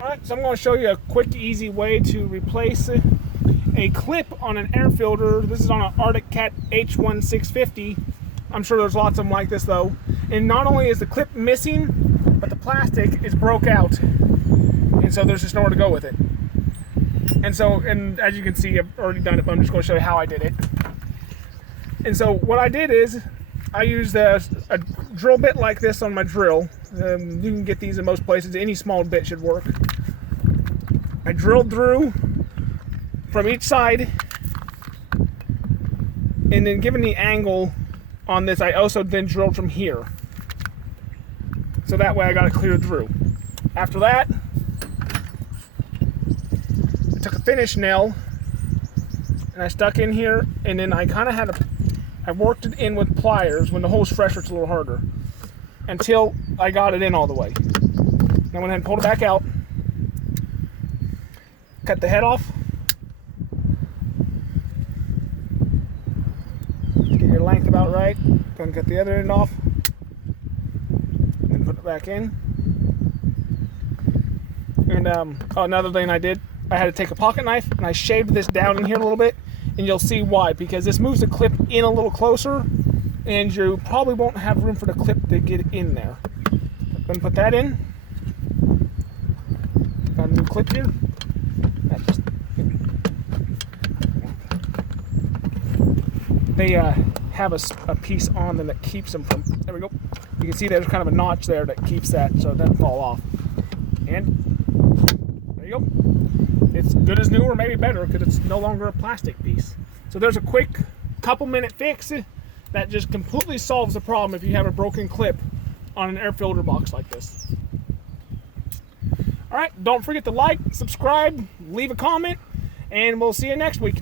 Alright, so I'm going to show you a quick, easy way to replace a clip on an air filter. This is on an Arctic Cat H1650. I'm sure there's lots of them like this though. And not only is the clip missing, but the plastic is broke out. And so there's just nowhere to go with it. And as you can see, I've already done it, but I'm just going to show you how I did it. And so what I did is, I used a drill bit like this on my drill. You can get these in most places. Any small bit should work. I drilled through from each side, and then given the angle on this, I also then drilled from here. So that way I got it cleared through. After that, I took a finish nail and I stuck in here, and then I kind of I worked it in with pliers. When the hole's fresher, it's a little harder, until I got it in all the way. I went ahead and pulled it back out, cut the head off, get your length about right, then cut the other end off, then put it back in. And another thing I did, I had to take a pocket knife and I shaved this down in here a little bit, and you'll see why, because this moves the clip in a little closer and you probably won't have room for the clip to get in there. Then put that in. Got a new clip here. They have a piece on them that keeps them from, there we go. You can see there's kind of a notch there that keeps that so it doesn't fall off. And there you go. It's good as new, or maybe better, because it's no longer a plastic piece. So there's a quick couple-minute fix that just completely solves the problem if you have a broken clip on an air filter box like this. Alright, don't forget to like, subscribe, leave a comment, and we'll see you next week.